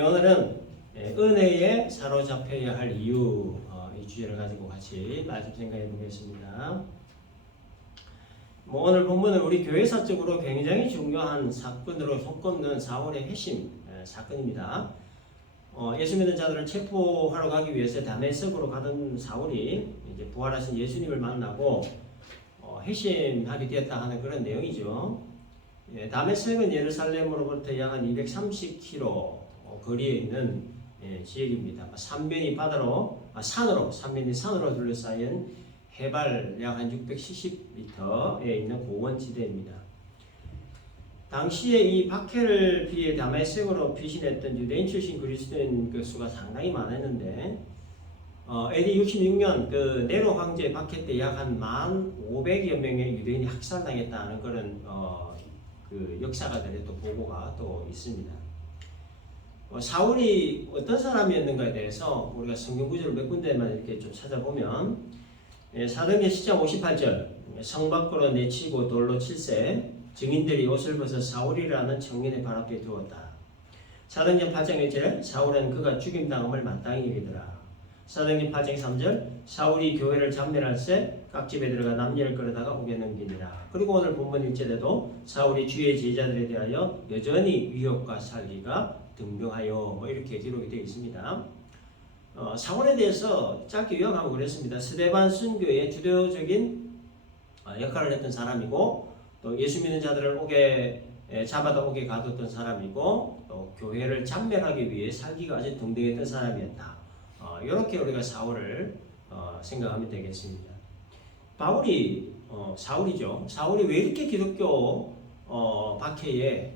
오늘은 은혜에 사로잡혀야 할 이유 이 주제를 가지고 같이 말씀 생각해 보겠습니다. 오늘 본문은 우리 교회사적으로 굉장히 중요한 사건으로 손꼽는 사울의 회심 사건입니다. 예수 믿는 자들을 체포하러 가기 위해서 다메섹으로 가던 사울이 이제 부활하신 예수님을 만나고 회심하게 되었다 하는 그런 내용이죠. 다메섹은 예루살렘으로부터 약 한 230km 거리에 있는 지역입니다. 산면이 산으로 둘러싸인 해발 약 한 670m에 있는 고원지대입니다. 당시에 이 박해를 피해 다메섹으로 피신했던 유대인 출신 그리스도인 그 수가 상당히 많았는데 AD 66년 그 네로 황제 박해 때 약 한 1,500여 명의 유대인이 학살당했다는 그런 그 역사가들의 또 보고가 또 있습니다. 사울이 어떤 사람이었는가에 대해서 우리가 성경 구절을 몇 군데만 이렇게 좀 찾아보면 사도행전 10장 58절 성 밖으로 내치고 돌로 칠세 증인들이 옷을 벗어 사울이라는 청년의 발 앞에 두었다. 사도행전 8장 1절 사울은 그가 죽임당함을 마땅히 여기더라. 사도행전 8장 3절 사울이 교회를 잠멸할세 깍집에 들어가 남녀를 끌어다가 옥에 넘기니라. 그리고 오늘 본문 1절에도 사울이 주의 제자들에 대하여 여전히 위협과 살기가 등등하여 이렇게 기록이 되어 있습니다. 사울에 대해서 짧게 요약하고 그랬습니다. 스데반 순교의 주도적인 역할을 했던 사람이고 또 예수 믿는 자들을 잡아다 옥에 가뒀던 사람이고 또 교회를 잠멸하기 위해 살기가 아주 등등했던 사람이었다. 이렇게 우리가 사울을 생각하면 되겠습니다. 사울이죠. 사울이 왜 이렇게 기독교 박해에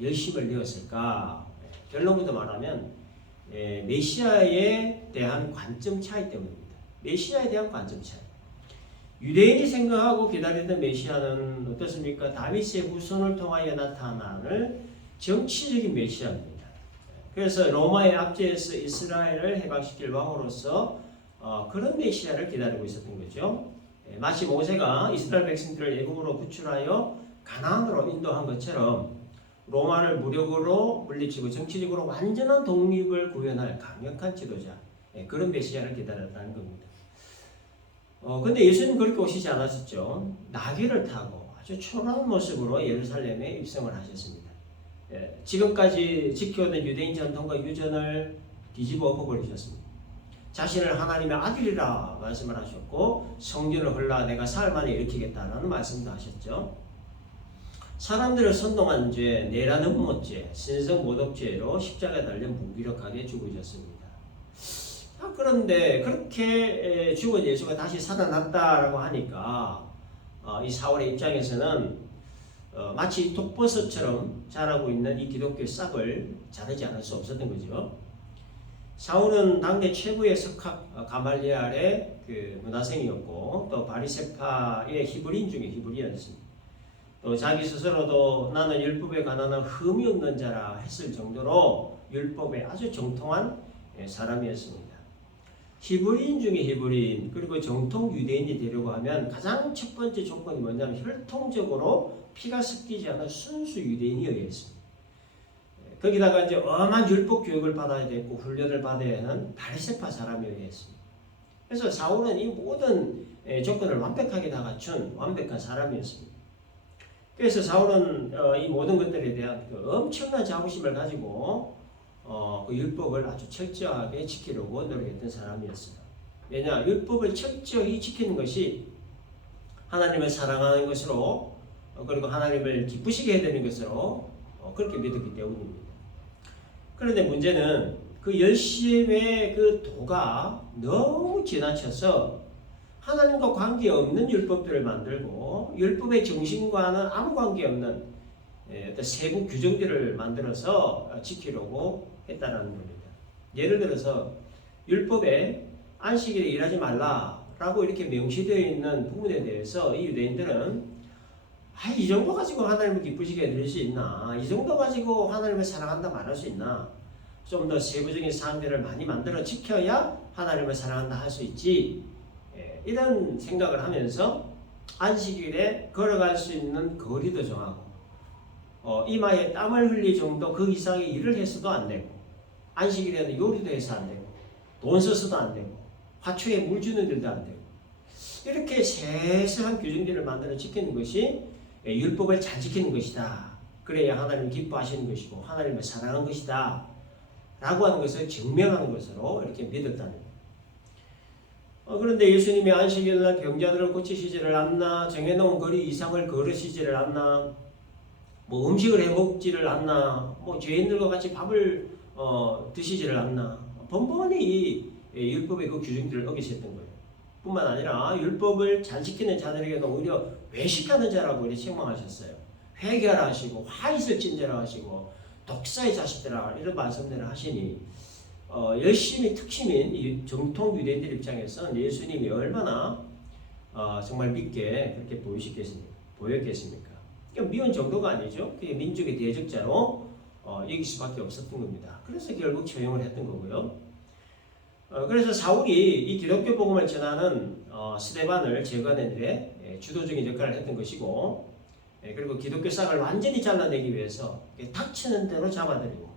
열심을 내었을까? 결론부터 말하면 메시아에 대한 관점 차이 때문입니다. 메시아에 대한 관점 차이. 유대인이 생각하고 기다리던 메시아는 어떻습니까? 다윗의 후손을 통하여 나타나는 정치적인 메시아입니다. 그래서 로마의 압제에서 이스라엘을 해방시킬 왕으로서 그런 메시아를 기다리고 있었던 거죠. 마치 모세가 이스라엘 백성들을 애굽으로 구출하여 가나안으로 인도한 것처럼 로마를 무력으로 물리치고 정치적으로 완전한 독립을 구현할 강력한 지도자, 그런 메시아를 기다렸다는 겁니다. 근데 예수님은 그렇게 오시지 않았었죠. 나귀를 타고 아주 초라한 모습으로 예루살렘에 입성을 하셨습니다. 지금까지 지켜오던 유대인 전통과 유전을 뒤집어 엎어버리셨습니다. 자신을 하나님의 아들이라 말씀을 하셨고 성전을 헐라 내가 사흘 만에 일으키겠다라는 말씀도 하셨죠. 사람들을 선동한 죄, 내라는 못죄, 신성 모독죄로 십자가에 달려 무기력하게 죽으셨습니다. 그런데 그렇게 죽은 예수가 다시 살아났다라고 하니까 이 사울의 입장에서는 마치 독버섯처럼 자라고 있는 이 기독교의 싹을 자르지 않을 수 없었던 거죠. 사울은 당대 최고의 석학 가말리알의 그 문화생이었고 또 바리새파의 히브리인 중에 히브리였습니다. 또 자기 스스로도 나는 율법에 관한 흠이 없는 자라 했을 정도로 율법에 아주 정통한 사람이었습니다. 히브리인 중에 히브리인 그리고 정통 유대인이 되려고 하면 가장 첫 번째 조건이 뭐냐면 혈통적으로 피가 섞이지 않은 순수 유대인이어야 했습니다. 거기다가 이제 엄한 율법 교육을 받아야 되고 훈련을 받아야 하는 바리새파 사람이어야 했습니다. 그래서 사울은 이 모든 조건을 완벽하게 다 갖춘 완벽한 사람이었습니다. 그래서 사울은 이 모든 것들에 대한 그 엄청난 자부심을 가지고 그 율법을 아주 철저하게 지키려고 노력했던 사람이었습니다. 왜냐? 율법을 철저히 지키는 것이 하나님을 사랑하는 것으로 그리고 하나님을 기쁘시게 해야 되는 것으로 그렇게 믿었기 때문입니다. 그런데 문제는 그 열심의 그 도가 너무 지나쳐서 하나님과 관계없는 율법들을 만들고 율법의 정신과는 아무 관계없는 어떤 세부 규정들을 만들어서 지키려고 했다는 겁니다. 예를 들어서 율법에 안식일에 일하지 말라라고 이렇게 명시되어 있는 부분에 대해서 이 유대인들은 이 정도 가지고 하나님을 기쁘시게 해드릴 수 있나? 이 정도 가지고 하나님을 사랑한다 말할 수 있나? 좀 더 세부적인 사항들을 많이 만들어 지켜야 하나님을 사랑한다 할 수 있지. 이런 생각을 하면서 안식일에 걸어갈 수 있는 거리도 정하고 이마에 땀을 흘릴 정도 그 이상의 일을 해서도 안 되고 안식일에는 요리도 해서 안 되고 돈 써서도 안 되고 화초에 물 주는 일도 안 되고 이렇게 세세한 규정들을 만들어 지키는 것이 율법을 잘 지키는 것이다. 그래야 하나님 기뻐하시는 것이고 하나님을 사랑하는 것이다. 라고 하는 것을 증명하는 것으로 이렇게 믿었다는 거예요. 그런데 예수님이 안식일날 병자들을 고치시지를 않나, 정해놓은 거리 이상을 걸으시지를 않나, 뭐 음식을 해 먹지를 않나, 뭐 죄인들과 같이 밥을 드시지를 않나, 번번이 이 율법의 그 규정들을 어기셨던 거예요. 뿐만 아니라 율법을 잘 지키는 자들에게는 오히려 외식하는 자라고 이렇게 책망하셨어요. 회개하라 하시고 화 있을 진저라 하시고 독사의 자식들아 이런 말씀들을 하시니 열심히 특심인 이 정통 유대인들 입장에서는 예수님이 얼마나 정말 믿게 그렇게 보였겠습니까? 그러니까 미운 정도가 아니죠. 그게 민족의 대적자로 여길 수밖에 없었던 겁니다. 그래서 결국 처형을 했던 거고요. 그래서 사울이 이 기독교 복음을 전하는 스데반을 제거하는 일에 주도적인 역할을 했던 것이고, 그리고 기독교 싹을 완전히 잘라내기 위해서 닥치는 대로 잡아들이고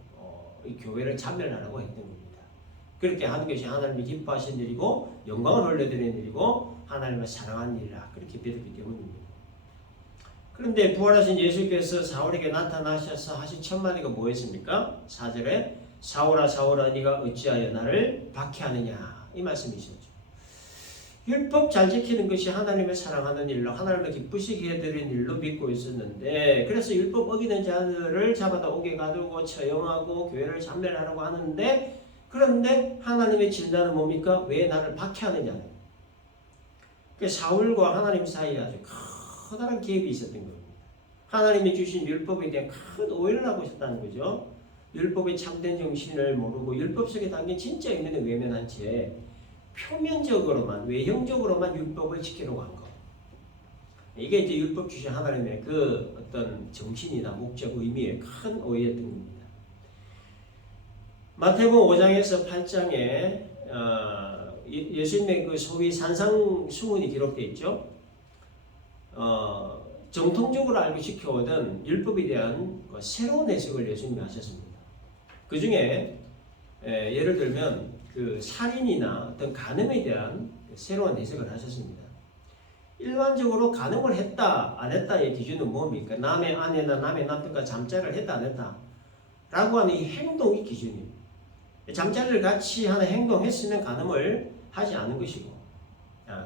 이 교회를 참멸하라고 했던 겁니다. 그렇게 하는 것이 하나님이 기뻐하신 일이고 영광을 올려드리는 일이고 하나님을 사랑하는 일이라 그렇게 믿었기 때문입니다. 그런데 부활하신 예수께서 사울에게 나타나셔서 하신 첫 마디가 뭐였습니까? 4절에 사울아 사울아 네가 어찌하여 나를 박해하느냐 이 말씀이셨죠. 율법 잘 지키는 것이 하나님을 사랑하는 일로 하나님을 기쁘시게 해드리는 일로 믿고 있었는데, 그래서 율법 어기는 자들을 잡아다 옥에 가두고 처형하고 교회를 참멸하라고 하는데, 그런데 하나님의 진단은 뭡니까? 왜 나를 박해하느냐. 사울과 하나님 사이에 아주 커다란 갭이 있었던 겁니다. 하나님이 주신 율법에 대한 큰 오해를 하고 있었다는 거죠. 율법의 참된 정신을 모르고 율법 속에 담긴 진짜 의미는 외면한 채 표면적으로만 외형적으로만 율법을 지키려고 한 것. 이게 이제 율법 주신 하나님의 그 어떤 정신이나 목적, 의미의 큰 오해였던 겁니다. 마태복음 5장에서 8장에 예수님의 그 소위 산상수훈이 기록되어 있죠. 정통적으로 알고 지켜오던 율법에 대한 새로운 해석을 예수님이 하셨습니다. 그 중에 예를 들면 그 살인이나 어떤 간음에 대한 새로운 해석을 하셨습니다. 일반적으로 간음을 했다 안 했다의 기준은 뭡니까? 남의 아내나 남의 남편과 잠자리를 했다 안 했다 라고 하는 이 행동이 기준입니다. 잠자리를 같이 하는 행동했으면 간음을 하지 않은 것이고,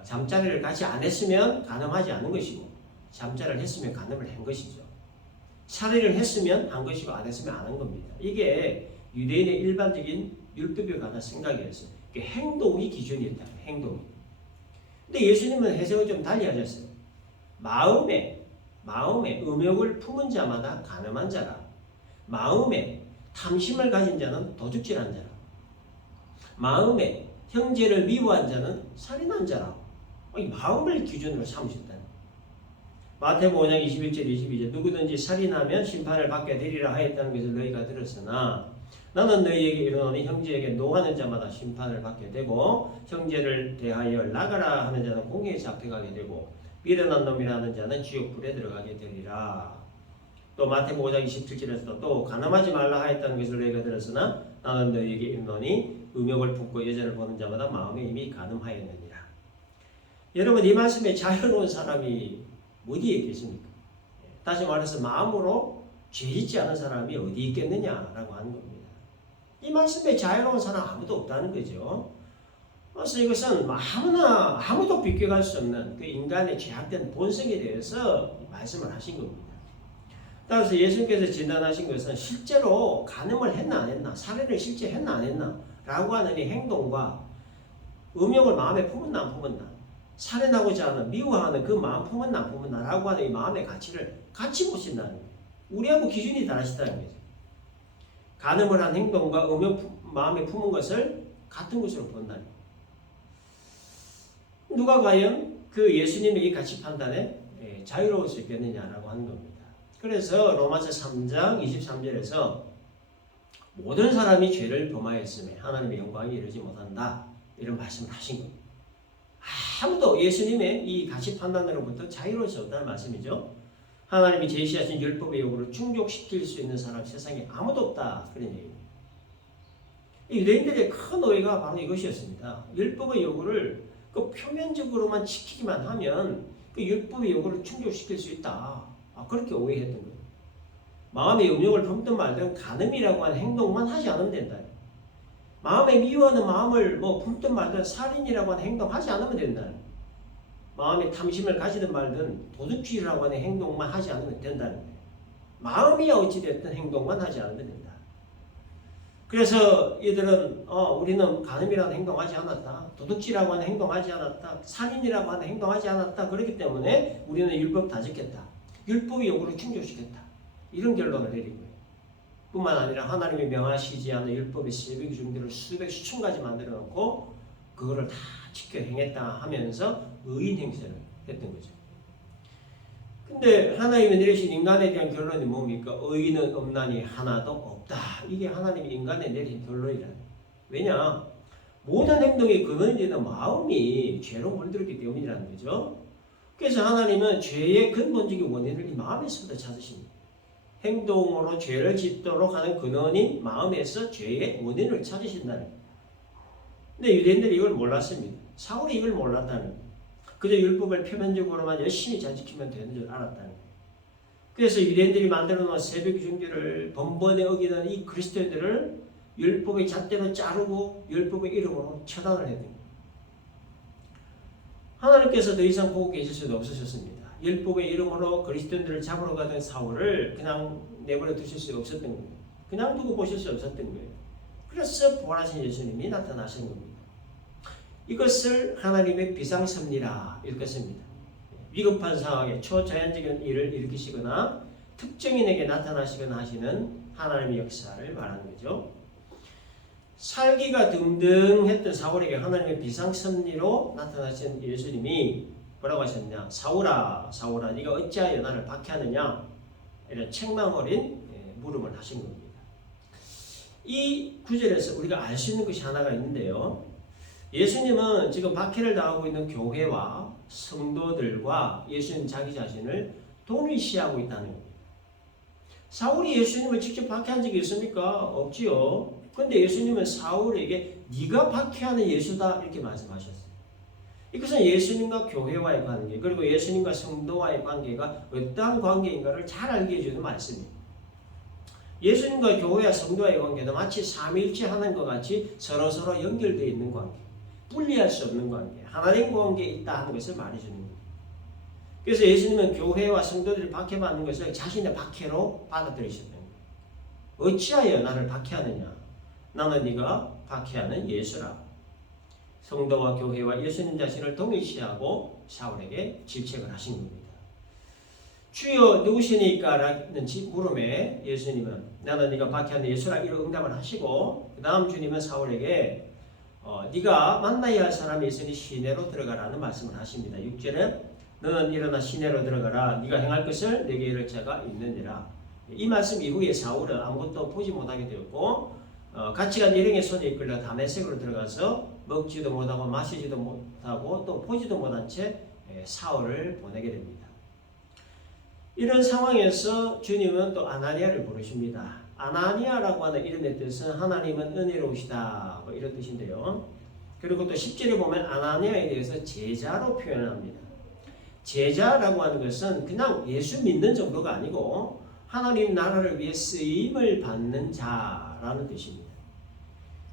잠자리를 같이 안 했으면 간음하지 않은 것이고, 잠자리를 했으면 간음을 한 것이죠. 살인을 했으면 한 것이고 안 했으면 안 한 겁니다. 이게 유대인의 일반적인 율법에 관한 생각이었어요. 행동이 기준이었다. 행동이. 근데 예수님은 해석을 좀 달리 하셨어요. 마음에 음욕을 품은 자마다 간음한 자라. 마음에 탐심을 가진 자는 도둑질한 자라. 마음에 형제를 미워한 자는 살인한 자라. 이 마음을 기준으로 삼으셨다. 마태복음 5장 21절 22절 누구든지 살인하면 심판을 받게 되리라 하였다는 것을 너희가 들었으나 나는 너희에게 이르노니 형제에게 노하는 자마다 심판을 받게 되고 형제를 대하여 나가라 하는 자는 공회에 잡혀가게 되고 미련한 놈이라 하는 자는 지옥불에 들어가게 되리라. 또 마태복음 5장 27절에서도 또 간음하지 말라 하였다는 것을 너희가 들었으나 나는 너희에게 이르노니 음욕을 품고 여자를 보는 자마다 마음에 이미 간음하였느니라. 여러분 이 말씀에 자유로운 사람이 어디에 계십니까? 다시 말해서 마음으로 죄짓지 않은 사람이 어디 있겠느냐라고 하는 겁니다. 이 말씀에 자유로운 사람 아무도 없다는 거죠. 그래서 이것은 아무도 비껴갈 수 없는 그 인간의 죄악된 본성에 대해서 말씀을 하신 겁니다. 따라서 예수님께서 진단하신 것은 실제로 간음을 했나 안 했나, 살인을 실제 했나 안 했나 라고 하는 이 행동과 음욕을 마음에 품었나 안 품었나, 살인하고자 하는 미워하는 그 마음 품었나 안 품었나 라고 하는 이 마음의 가치를 같이 보신다는 거예요. 우리하고 기준이 다르시다는 거죠. 간음을 한 행동과 음욕 마음에 품은 것을 같은 것으로 본다는 거예요. 누가 과연 그 예수님의 이 가치 판단에 자유로울 수 있겠느냐라고 하는 겁니다. 그래서 로마서 3장 23절에서 모든 사람이 죄를 범하였음에 하나님의 영광에 이르지 못한다 이런 말씀을 하신 겁니다. 아무도 예수님의 이 가치 판단으로부터 자유로울 수 없다는 말씀이죠. 하나님이 제시하신 율법의 요구를 충족시킬 수 있는 사람 세상에 아무도 없다 그런 얘기입니다. 유대인들의 큰 오해가 바로 이것이었습니다. 율법의 요구를 그 표면적으로만 지키기만 하면 그 율법의 요구를 충족시킬 수 있다. 그렇게 오해했던 거예요. 마음의 음욕을 품든 말든 간음이라고 하는 행동만 하지 않으면 된다. 마음에 미워하는 마음을 품든 말든 살인이라고 하는 행동 하지 않으면 된다. 마음에 탐심을 가지든 말든 도둑질이라고 하는 행동만 하지 않으면 된다는 거예요. 마음이 어찌됐든 행동만 하지 않으면 된다. 그래서 이들은 우리는 간음이라는 행동하지 않았다. 도둑질이라고 하는 행동하지 않았다. 살인이라고 하는 행동하지 않았다. 그렇기 때문에 우리는 율법 다 지켰다. 율법의 요구를 충족시켰다. 이런 결론을 내린 거예요. 뿐만 아니라 하나님이 명하시지 않은 율법의 세배기 중들을 수천 가지 만들어 놓고 그거를 다 지켜 행했다 하면서 의인 행세를 했던 거죠. 근데 하나님이 내리신 인간에 대한 결론이 뭡니까? 의인은 없나니 하나도 없다. 이게 하나님이 인간에 내린 결론이라. 왜냐? 모든 행동의 근원이 되는 마음이 죄로 물들었기 때문이라는 거죠. 그래서 하나님은 죄의 근본적인 원인을 이 마음에서부터 찾으십니다. 행동으로 죄를 짓도록 하는 근원인 마음에서 죄의 원인을 찾으신다는 거예요. 근데 유대인들이 이걸 몰랐습니다. 사울이 이걸 몰랐다는 거예요. 그저 율법을 표면적으로만 열심히 잘 지키면 되는 줄 알았다는 거예요. 그래서 유대인들이 만들어 놓은 새벽 중기를 번번에 어기는 이 그리스도인들을 율법의 잣대로 자르고 율법의 이름으로 처단을 했던 거예요. 하나님께서 더 이상 보고 계실 수도 없으셨습니다. 율법의 이름으로 그리스도인들을 잡으러 가던 사울을 그냥 내버려 두실 수 없었던 거예요. 그냥 두고 보실 수 없었던 거예요. 그래서 부활하신 예수님이 나타나신 겁니다. 이것을 하나님의 비상섭리라 읽었습니다. 위급한 상황에 초자연적인 일을 일으키시거나 특정인에게 나타나시거나 하시는 하나님의 역사를 말하는 거죠. 살기가 등등했던 사울에게 하나님의 비상섭리로 나타나신 예수님이 뭐라고 하셨냐? 사울아, 사울아, 네가 어찌하여 나를 박해하느냐? 이런 책망 어린 물음을 하신 겁니다. 이 구절에서 우리가 알 수 있는 것이 하나가 있는데요. 예수님은 지금 박해를 당하고 있는 교회와 성도들과 예수님 자기 자신을 동일시하고 있다는 겁니다. 사울이 예수님을 직접 박해한 적이 있습니까? 없지요. 그런데 예수님은 사울에게 네가 박해하는 예수다 이렇게 말씀하셨어요. 이것은 예수님과 교회와의 관계 그리고 예수님과 성도와의 관계가 어떠한 관계인가를 잘 알게 해주는 말씀입니다. 예수님과 교회와 성도와의 관계도 마치 삼위일체 하는 것 같이 서로서로 연결되어 있는 관계, 분리할 수 없는 관계, 하나님 관계에 있다 하는 것을 말해주는 겁니다. 그래서 예수님은 교회와 성도들이 박해받는 것을 자신의 박해로 받아들이셨던 거예요. 어찌하여 나를 박해하느냐? 나는 네가 박해하는 예수라. 성도와 교회와 예수님 자신을 동일시하고 사울에게 질책을 하신 겁니다. 주여 누구시니까? 라는 물음에 예수님은 나는 네가 박해하는 예수라 이런 응답을 하시고 그 다음 주님은 사울에게 네가 만나야 할 사람이 있으니 시내로 들어가라는 말씀을 하십니다. 6절에 너는 일어나 시내로 들어가라. 네가 행할 것을 내게 이를 자가 있느니라. 이 말씀 이후에 사울은 아무것도 보지 못하게 되었고 같이 간 일행의 손에 이끌려 다메섹으로 들어가서 먹지도 못하고 마시지도 못하고 또 보지도 못한 채 사울을 보내게 됩니다. 이런 상황에서 주님은 또 아나니아를 부르십니다. 아나니아라고 하는 이름의 뜻은 하나님은 은혜로우시다 이런 뜻인데요. 그리고 또 10절에 보면 아나니아에 대해서 제자로 표현합니다. 제자라고 하는 것은 그냥 예수 믿는 정도가 아니고 하나님 나라를 위해 쓰임을 받는 자라는 뜻입니다.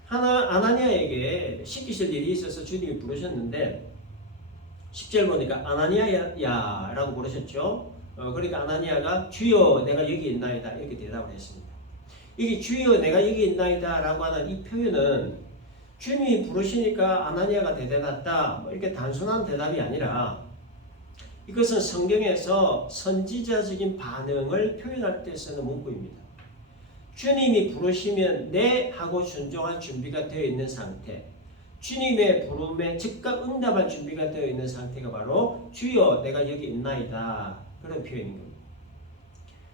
아나니아에게 시키실 일이 있어서 주님이 부르셨는데 10절 보니까 아나니아야 라고 부르셨죠. 그러니까 아나니아가 주여 내가 여기 있나이다 이렇게 대답을 했습니다. 이게 주여 내가 여기 있나이다 라고 하는 이 표현은 주님이 부르시니까 아나니아가 대답했다 이렇게 단순한 대답이 아니라 이것은 성경에서 선지자적인 반응을 표현할 때 쓰는 문구입니다. 주님이 부르시면 네 하고 순종할 준비가 되어 있는 상태, 주님의 부름에 즉각 응답할 준비가 되어 있는 상태가 바로 주여 내가 여기 있나이다 그런 표현인 겁니다.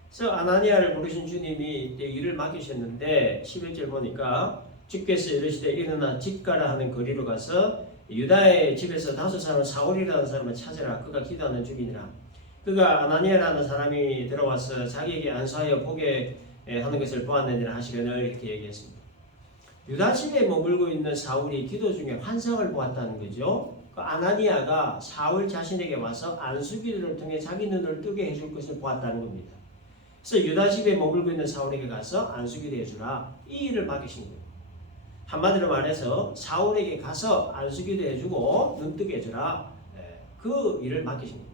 그래서 아나니아를 부르신 주님이 일을 맡기셨는데 11절 보니까 주께서 이르시되 일어나 집가라 하는 거리로 가서 유다의 집에서 5사람 사울이라는 사람을 찾으라. 그가 기도하는 중이니라. 그가 아나니아라는 사람이 들어와서 자기에게 안수하여 보게 하는 것을 보았느니라 하시거늘 이렇게 얘기했습니다. 유다 집에 머물고 있는 사울이 기도 중에 환상을 보았다는 거죠. 그 아나니아가 사울 자신에게 와서 안수기도를 통해 자기 눈을 뜨게 해줄 것을 보았다는 겁니다. 그래서 유다 집에 머물고 있는 사울에게 가서 안수기도 해주라, 이 일을 맡기신 거예요. 한마디로 말해서 사울에게 가서 안수기도 해주고 눈 뜨게 해주라, 그 일을 맡기신 거예요.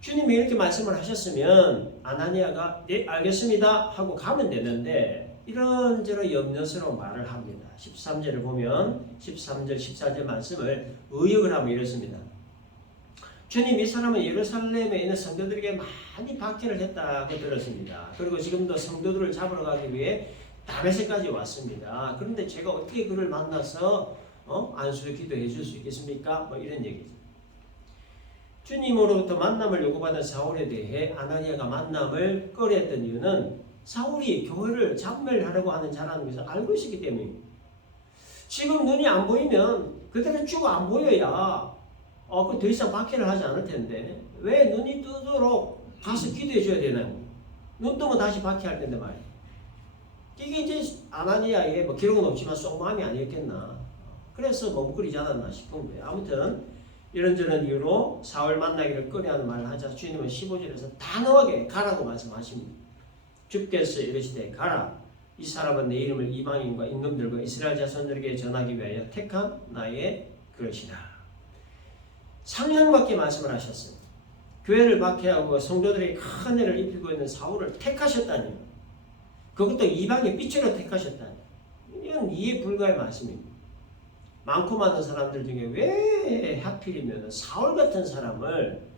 주님이 이렇게 말씀을 하셨으면 아나니아가 네 알겠습니다 하고 가면 되는데 이런저런 염려스러운 말을 합니다. 13절을 보면 13절 14절 말씀을 의역을 하면 이렇습니다. 주님, 이 사람은 예루살렘에 있는 성도들에게 많이 박해를 했다고 들었습니다. 그리고 지금도 성도들을 잡으러 가기 위해 다메섹까지 왔습니다. 그런데 제가 어떻게 그를 만나서 안수 기도해 줄 수 있겠습니까? 뭐 이런 얘기죠. 주님으로부터 만남을 요구받은 사울에 대해 아나니아가 만남을 꺼려했던 이유는 사울이 교회를 잡멸하려고 하는 자라는 것을 알고 있었기 때문입니다. 지금 눈이 안 보이면 그대로 쭉 안 보여야 그 더 이상 박해를 하지 않을 텐데 왜 눈이 뜨도록 가서 기도해 줘야 되나요? 눈 뜨면 다시 박해할 텐데 말이에요. 이게 이제 아나니아의 뭐 기록은 없지만 속마음이 아니었겠나. 그래서 머뭇거리지 않았나 싶은 거예요. 아무튼 이런저런 이유로 사울 만나기를 꺼려하는 말을 하자 주님은 15절에서 단호하게 가라고 말씀하십니다. 주께서 이르시되 가라. 이 사람은 내 이름을 이방인과 임금들과 이스라엘 자손들에게 전하기 위하여 택한 나의 그릇이다. 상냥받게 말씀을 하셨습니다. 교회를 박해하고 성도들에게 큰 해를 입히고 있는 사울을 택하셨다니, 그것도 이방의 빛으로 택하셨다니, 이건 이해 불가의 말씀입니다. 많고 많은 사람들 중에 왜 하필이면 사울 같은 사람을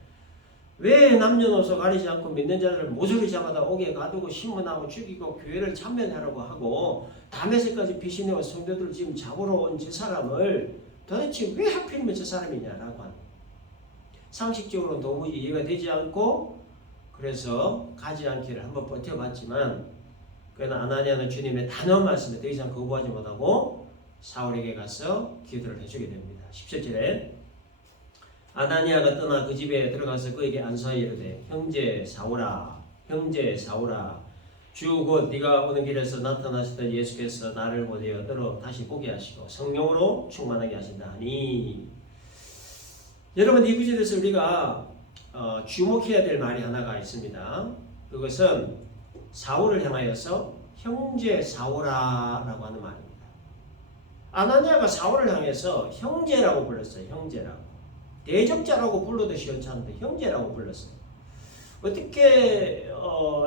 왜 남녀노소 가리지 않고 믿는 자들을 모조리 잡아다 옥에 가두고 신문하고 죽이고 교회를 참변하라고 하고 다메섹까지 피신해와 성도들을 지금 잡으러 온 저 사람을 도대체 왜 하필이면 저 사람이냐라고 하는, 상식적으로는 도무지 이해가 되지 않고 그래서 가지 않기를 한번 버텨봤지만 그러나 아나니아는 주님의 단호한 말씀에 더 이상 거부하지 못하고 사울에게 가서 기도를 해주게 됩니다. 17절에 아나니아가 떠나 그 집에 들어가서 그에게 안수하여 이르되 형제 사울아, 형제 사울아, 주 곧 네가 오는 길에서 나타나시던 예수께서 나를 보내어 너로 다시 보게 하시고 성령으로 충만하게 하신다 하니. 여러분, 이 구절에서 우리가 주목해야 될 말이 하나가 있습니다. 그것은 사울을 향하여서 형제 사울아라고 하는 말입니다. 아나니아가 사울을 향해서 형제라고 불렀어요. 형제라고. 대적자라고 불러도 시원찮은데 형제라고 불렀어요. 어떻게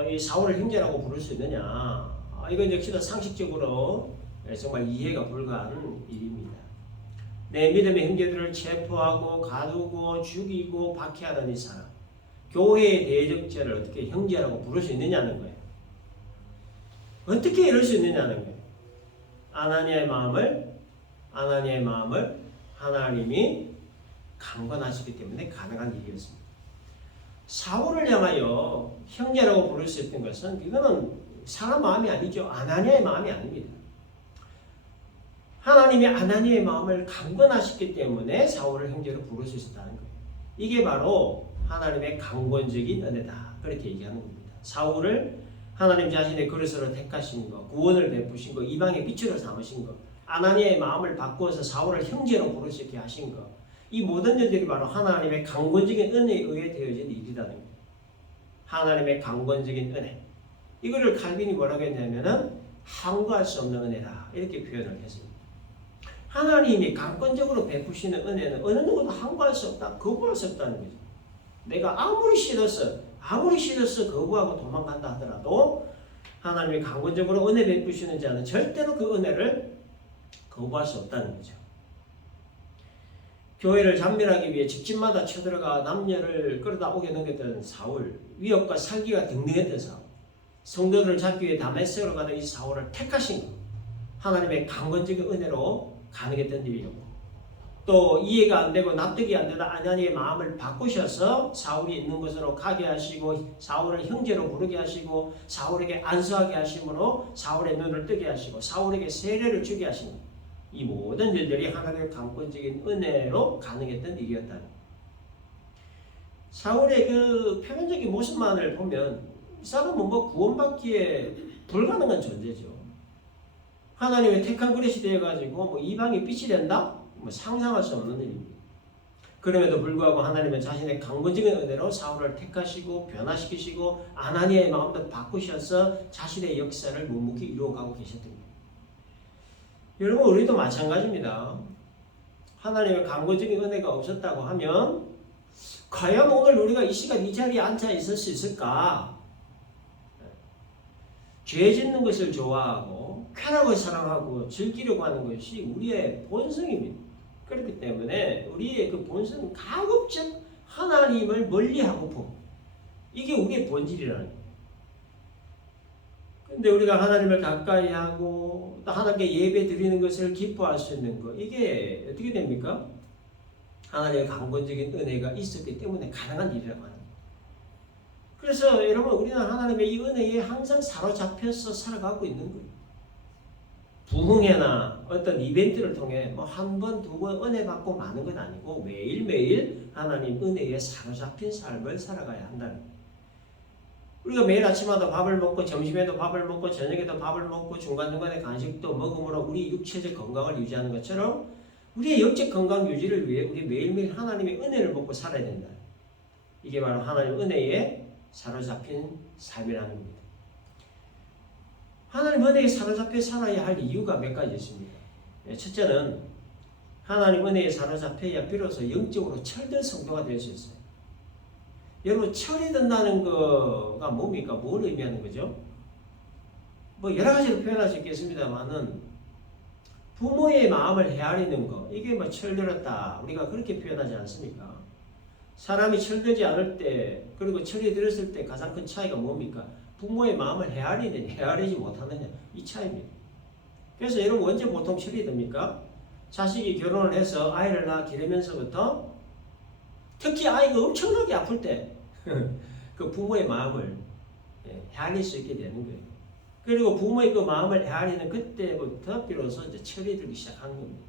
이 사울을 형제라고 부를 수 있느냐? 이건 역시나 상식적으로 정말 이해가 불가한 일입니다. 내 믿음의 형제들을 체포하고 가두고 죽이고 박해하는 이 사람, 교회의 대적자를 어떻게 형제라고 부를 수 있느냐는 거예요. 어떻게 이럴 수 있느냐는 거예요. 아나니아의 마음을 하나님이 강권하시기 때문에 가능한 일이었습니다. 사울을 향하여 형제라고 부를 수 있던 것은 이거는 사람 마음이 아니죠. 아나니아의 마음이 아닙니다. 하나님이 아나니아의 마음을 강권하셨기 때문에 사울을 형제로 부를 수 있었다는 거예요. 이게 바로 하나님의 강권적인 은혜다. 그렇게 얘기하는 겁니다. 사울을 하나님 자신의 그릇으로 택하신 것, 구원을 베푸신 것, 이방의 빛으로 삼으신 것, 아나니아의 마음을 바꾸어서 사울을 형제로 부를 수 있게 하신 것, 이 모든 일들이 바로 하나님의 강권적인 은혜에 의해 되어진 일이라는 거예요. 하나님의 강권적인 은혜. 이거를 칼빈이 뭐라고 했냐면은 항구할 수 없는 은혜다. 이렇게 표현을 했습니다. 하나님이 강권적으로 베푸시는 은혜는 어느 누구도 항구할 수 없다, 거부할 수 없다는 거죠. 내가 아무리 싫어서 거부하고 도망간다 하더라도 하나님이 강권적으로 은혜 베푸시는 자는 절대로 그 은혜를 거부할 수 없다는 거죠. 교회를 잔멸하기 위해 집집마다 쳐들어가 남녀를 끌어다 오게 넘겼던 사울, 위협과 살기가 등등했던 사울, 성도들을 잡기 위해 다메섹으로 가는 이 사울을 택하신 것, 하나님의 강권적인 은혜로 가능했던 일이었고, 또 이해가 안 되고 납득이 안 되다 아나니아의 마음을 바꾸셔서 사울이 있는 곳으로 가게 하시고 사울을 형제로 부르게 하시고 사울에게 안수하게 하심으로 사울의 눈을 뜨게 하시고 사울에게 세례를 주게 하신 이 모든 일들이 하나님의 강권적인 은혜로 가능했던 일이었다. 사울의 그 표면적인 모습만을 보면 이 사람은 뭐 구원받기에 불가능한 존재죠. 하나님의 택한 그릇이 되어가지고 뭐 이방이 빛이 된다? 뭐 상상할 수 없는 일입니다. 그럼에도 불구하고 하나님은 자신의 강권적인 은혜로 사울을 택하시고 변화시키시고 아나니아의 마음도 바꾸셔서 자신의 역사를 묵묵히 이루어가고 계셨던 거예요. 여러분 우리도 마찬가지입니다. 하나님의 강권적인 은혜가 없었다고 하면 과연 오늘 우리가 이 시간 이 자리에 앉아 있을 수 있을까? 죄 짓는 것을 좋아하고 쾌락을 사랑하고 즐기려고 하는 것이 우리의 본성입니다. 그렇기 때문에 우리의 그 본성은 가급적 하나님을 멀리하고픈 이게 우리의 본질이라는 거예요. 근데 우리가 하나님을 가까이 하고 또 하나님께 예배 드리는 것을 기뻐할 수 있는 것 이게 어떻게 됩니까? 하나님의 강권적인 은혜가 있었기 때문에 가능한 일이라고 합니다. 그래서 여러분 우리는 하나님의 이 은혜에 항상 사로잡혀서 살아가고 있는 거예요. 부흥회나 어떤 이벤트를 통해 뭐 한 번, 두 번 은혜 받고 마는 건 아니고 매일매일 하나님 은혜에 사로잡힌 삶을 살아가야 한다는 거예요. 우리가 매일 아침마다 밥을 먹고 점심에도 밥을 먹고 저녁에도 밥을 먹고 중간중간에 간식도 먹음으로 우리 육체적 건강을 유지하는 것처럼 우리의 영적 건강 유지를 위해 우리 매일매일 하나님의 은혜를 먹고 살아야 된다. 이게 바로 하나님 은혜에 사로잡힌 삶이라는 겁니다. 하나님 은혜에 사로잡혀 살아야 할 이유가 몇 가지 있습니다. 첫째는 하나님 은혜에 사로잡혀야 비로소 영적으로 철든 성도가 될 수 있어요. 여러분 철이 든다는 거가 뭡니까? 뭘 의미하는 거죠? 뭐 여러 가지로 표현할 수 있겠습니다만은 부모의 마음을 헤아리는 거 이게 뭐 철들었다 우리가 그렇게 표현하지 않습니까? 사람이 철들지 않을 때 그리고 철이 들었을 때 가장 큰 차이가 뭡니까? 부모의 마음을 헤아리느냐 헤아리지 못하느냐 이 차이입니다. 그래서 여러분 언제 보통 철이 듭니까? 자식이 결혼을 해서 아이를 낳아 기르면서부터 특히 아이가 엄청나게 아플 때 그 부모의 마음을 헤아릴 수 있게 되는 거예요. 그리고 부모의 그 마음을 헤아리는 그때부터 비로소 이제 철이 들기 시작하는 겁니다.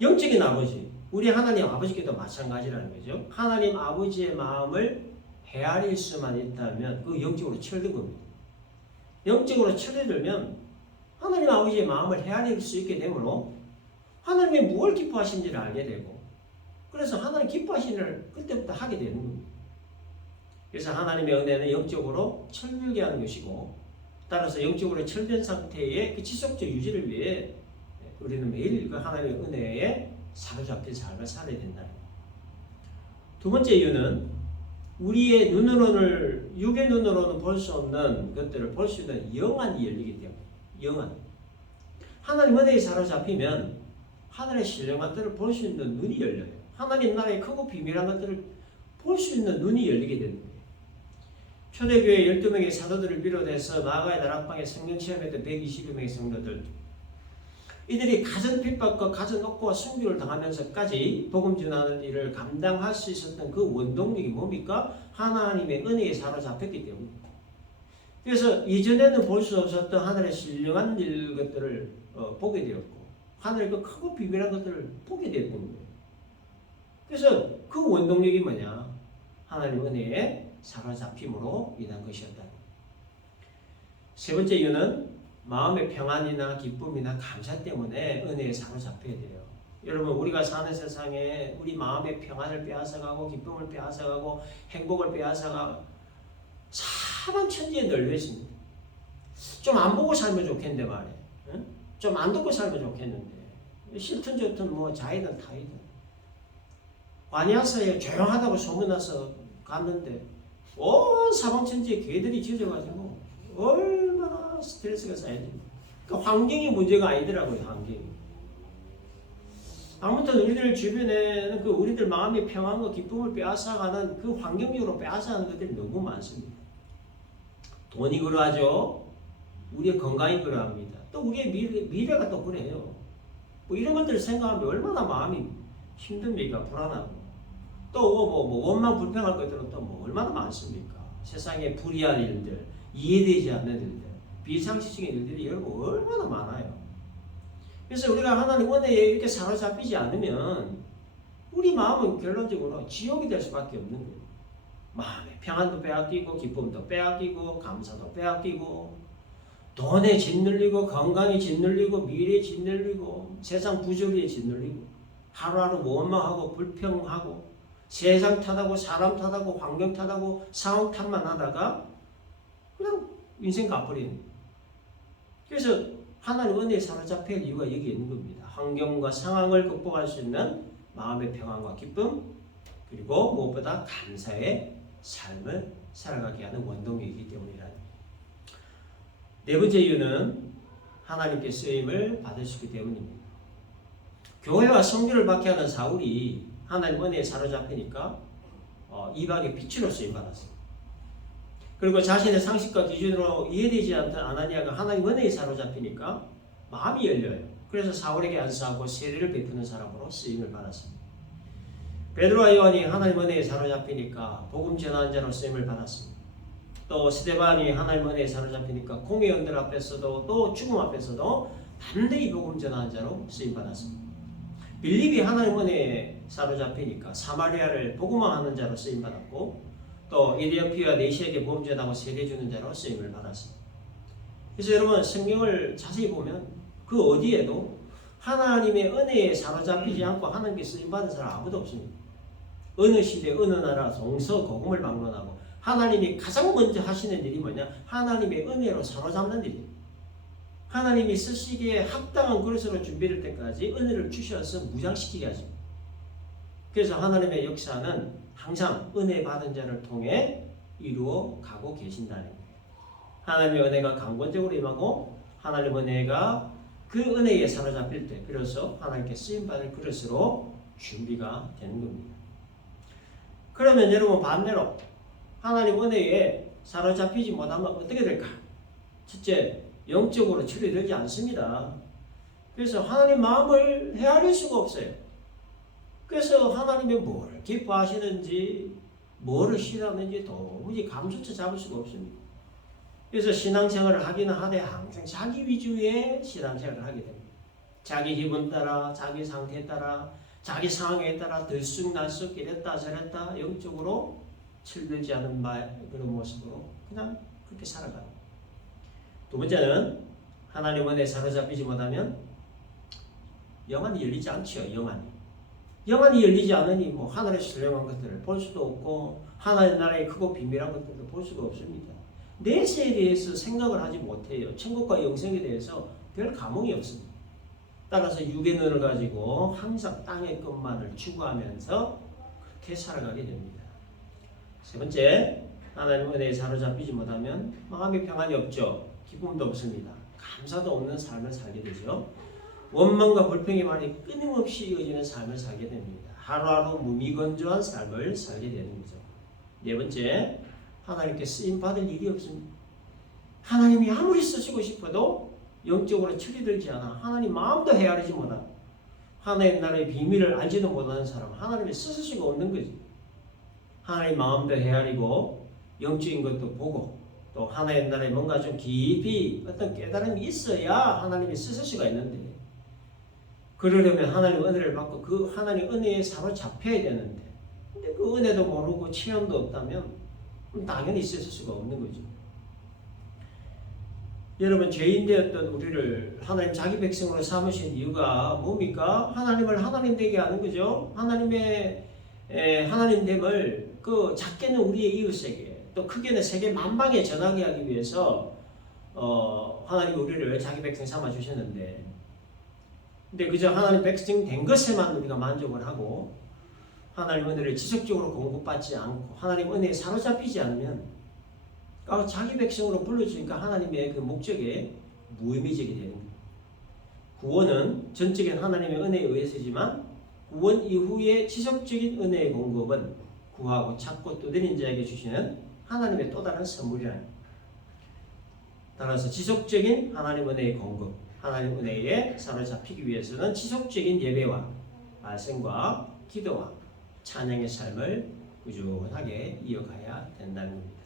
영적인 아버지, 우리 하나님 아버지께도 마찬가지라는 거죠. 하나님 아버지의 마음을 헤아릴 수만 있다면 그 영적으로 철든 겁니다. 영적으로 철이 들면 하나님 아버지의 마음을 헤아릴 수 있게 되므로 하나님이 무엇을 기뻐하시는지를 알게 되고 그래서 하나님 기뻐하시는 일을 그때부터 하게 되는 겁니다. 그래서 하나님의 은혜는 영적으로 철들게 하는 것이고 따라서 영적으로 철된 상태의 그 지속적 유지를 위해 우리는 매일 그 하나님의 은혜에 사로잡힌 삶을 살아야 된다. 두 번째 이유는 우리의 눈으로는 육의 눈으로는 볼 수 없는 것들을 볼 수 있는 영안이 열리기 때문에 영안. 하나님 은혜에 사로잡히면 하늘의 신령한 것들을 볼 수 있는 눈이 열려요. 하나님 나라의 크고 비밀한 것들을 볼 수 있는 눈이 열리게 되는 거예요. 초대교회 12명의 사도들을 비롯해서 마가의 다락방에 성령 체험했던 120여 명의 성도들 이들이 가진 핍박과 가진 억구와 순교를 당하면서까지 복음 전하는 일을 감당할 수 있었던 그 원동력이 뭡니까? 하나님의 은혜에 사로잡혔기 때문입니다. 그래서 이전에는 볼 수 없었던 하늘의 신령한 일 것들을 보게 되었고 하늘의 그 크고 비밀한 것들을 보게 되었던 거예요. 그래서 그 원동력이 뭐냐? 하나님 은혜에 사로잡힘으로 인한 것이었다. 세 번째 이유는 마음의 평안이나 기쁨이나 감사 때문에 은혜에 사로잡혀야 돼요. 여러분 우리가 사는 세상에 우리 마음의 평안을 빼앗아가고 기쁨을 빼앗아가고 행복을 빼앗아가 사방천지에 널려 있습니다. 좀 안 보고 살면 좋겠는데 말이에요. 응? 좀 안 듣고 살면 좋겠는데 싫든 좋든 뭐 자이든 타이든 와니아스에 조용하다고 소문나서 갔는데 온 사방천지에 개들이 짖어가지고 얼마나 스트레스가 쌓여집니다. 그러니까 환경이 문제가 아니더라고요. 환경이. 아무튼 우리들 주변에는 그 우리들 마음의 평안과 기쁨을 빼앗아가는 그 환경적으로 빼앗아가는 것들이 너무 많습니다. 돈이 그러하죠. 우리의 건강이 그러합니다. 또 우리의 미래가 또 그래요. 뭐 이런 것들을 생각하면 얼마나 마음이 힘듭니까? 불안하고. 또 원망 불평할 것들은 또 뭐 얼마나 많습니까? 세상에 불의한 일들, 이해되지 않는 일들, 비상식적인 일들이 여러분 얼마나 많아요. 그래서 우리가 하나님 은혜에 이렇게 사로잡히지 않으면 우리 마음은 결론적으로 지옥이 될 수밖에 없는 거예요. 마음의 평안도 빼앗기고 기쁨도 빼앗기고 감사도 빼앗기고 돈에 짓눌리고 건강에 짓눌리고 미래에 짓눌리고 세상 부조리에 짓눌리고 하루하루 원망하고 불평하고 세상 탓하고 사람 탓하고 환경 탓하고 상황 탓만 하다가 그냥 인생 가버리는. 그래서 하나님 은혜에 사로잡힐 이유가 여기 있는 겁니다. 환경과 상황을 극복할 수 있는 마음의 평안과 기쁨, 그리고 무엇보다 감사의 삶을 살아가게 하는 원동력이기 때문이라. 네 번째 이유는 하나님께 쓰임을 받으시기 때문입니다. 교회와 성교를 박해하는 사울이 하나님 은혜에 사로잡히니까 이방의 빛으로 쓰임받았습니다. 그리고 자신의 상식과 기준으로 이해되지 않던 아나니아가 하나님 은혜에 사로잡히니까 마음이 열려요. 그래서 사울에게 안수하고 세례를 베푸는 사람으로 쓰임을 받았습니다. 베드로와 요한이 하나님 은혜에 사로잡히니까 복음 전하는 자로 쓰임을 받았습니다. 또 스데반이 하나님 은혜에 사로잡히니까 공의 연들 앞에서도 또 죽음 앞에서도 담대히 복음 전하는 자로 쓰임 받았습니다. 빌립이 하나님 은혜에 사로잡히니까 사마리아를 복음화하는 자로 쓰임 받았고, 또 이디오피아 내시에게 복음 전하고 세례 주는 자로 쓰임을 받았습니다. 그래서 여러분 성경을 자세히 보면 그 어디에도 하나님의 은혜에 사로잡히지 않고 하나님께 쓰임 받은 사람 아무도 없습니다. 어느 시대 어느 나라 동서 고금을 방문하고 하나님이 가장 먼저 하시는 일이 뭐냐? 하나님의 은혜로 사로잡는 일이에요. 하나님이 쓰시기에 합당한 그릇으로 준비될 때까지 은혜를 주셔서 무장시키게 하십니다. 그래서 하나님의 역사는 항상 은혜 받은 자를 통해 이루어 가고 계신다는 거예요. 하나님의 은혜가 강권적으로 임하고 하나님의 은혜가 그 은혜에 사로잡힐 때 비로소 하나님께 쓰임받을 그릇으로 준비가 되는 겁니다. 그러면 여러분 반대로 하나님 은혜에 사로잡히지 못하면 어떻게 될까? 첫째, 영적으로 치료되지 않습니다. 그래서 하나님 마음을 헤아릴 수가 없어요. 그래서 하나님이 뭘 기뻐하시는지 뭐를 싫어하는지 도무지 감수쳐 잡을 수가 없습니다. 그래서 신앙생활을 하기는 하되 항상 자기 위주의 신앙생활을 하게 됩니다. 자기 기분 따라, 자기 상태에 따라, 자기 상황에 따라 들쑥날쑥 이랬다 저랬다 영적으로 철들지 않은 그런 모습으로 그냥 그렇게 살아가요. 두 번째는 하나님 은혜에 사로잡히지 못하면 영안이 열리지 않죠. 영안이 열리지 않으니 뭐 하늘의 신령한 것들을 볼 수도 없고 하나님 나라의 크고 비밀한 것들도 볼 수가 없습니다. 내세에 대해서 생각을 하지 못해요. 천국과 영생에 대해서 별 감흥이 없습니다. 따라서 육의 눈을 가지고 항상 땅의 것만을 추구하면서 그렇게 살아가게 됩니다. 세 번째, 하나님 은혜에 사로잡히지 못하면 마음의 평안이 없죠. 기쁨도 없습니다. 감사도 없는 삶을 살게 되죠. 원망과 불평의 말이 끊임없이 이어지는 삶을 살게 됩니다. 하루하루 무미건조한 삶을 살게 되는 거죠. 네 번째, 하나님께 쓰임받을 일이 없습니다. 하나님이 아무리 쓰시고 싶어도 영적으로 처리되지 않아. 하나님 마음도 헤아리지 못하고 하나님 나라의 비밀을 알지도 못하는 사람 하나님이 쓰실 수가 없는 거지. 하나님 마음도 헤아리고 영적인 것도 보고 또 하나님 나라에 뭔가 좀 깊이 어떤 깨달음이 있어야 하나님이 쓰실 수가 있는데, 그러려면 하나님 은혜를 받고 그 하나님 은혜에 사로잡혀야 되는데, 근데 그 은혜도 모르고 체험도 없다면 당연히 있을 수가 없는 거죠. 여러분, 죄인 되었던 우리를 하나님 자기 백성으로 삼으신 이유가 뭡니까? 하나님을 하나님 되게 하는 거죠. 하나님의 하나님됨을 그 작게는 우리의 이웃에게 또 크게는 세계 만방에 전하게 하기 위해서 하나님 우리를 자기 백성 삼아 주셨는데, 근데 그저 하나님 백성 된 것에만 우리가 만족을 하고 하나님 은혜를 지속적으로 공급받지 않고 하나님 은혜에 사로잡히지 않으면 자기 백성으로 불러주니까 하나님의 그 목적에 무의미적이 되는 거예요. 구원은 전적인 하나님의 은혜에 의해서지만 구원 이후의 지속적인 은혜의 공급은 구하고 찾고 두드린 자에게 주시는 하나님의 또 다른 선물이라는 거예요. 따라서 지속적인 하나님 은혜의 공급, 하나님 은혜에 사로잡히기 위해서는 지속적인 예배와 말씀과 기도와 찬양의 삶을 꾸준하게 이어가야 된다는 겁니다.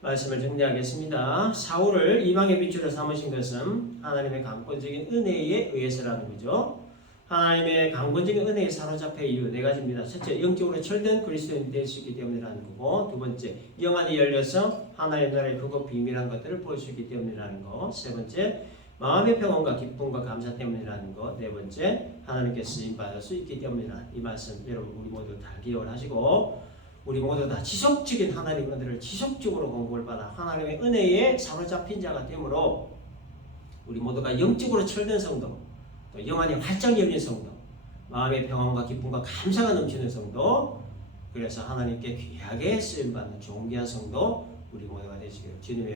말씀을 정리하겠습니다. 사울을 이방의 빛으로 삼으신 것은 하나님의 강권적인 은혜에 의해서라는 거죠. 하나님의 강권적인 은혜에 사로잡혀 이유 네 가지입니다. 첫째, 영적으로 철든 그리스도인이 될 수 있기 때문이라는 거고, 두 번째, 영안이 열려서 하나님 나라의 크고 비밀한 것들을 볼 수 있기 때문이라는 거, 세 번째, 마음의 평안과 기쁨과 감사 때문이라는 거, 네 번째, 하나님께 쓰임 받을 수 있기 때문이라. 이 말씀 여러분 우리 모두 다 기억을 하시고, 우리 모두 다 지속적인 하나님의 은혜를 지속적으로 공부를 받아 하나님의 은혜에 사로잡힌 자가 되므로 우리 모두가 영적으로 철든 성도, 또 영안이 활짝 열린 성도, 마음의 평안과 기쁨과 감사가 넘치는 성도, 그래서 하나님께 귀하게 쓰임받는 존귀한 성도 우리 모두가 되시기를 주님의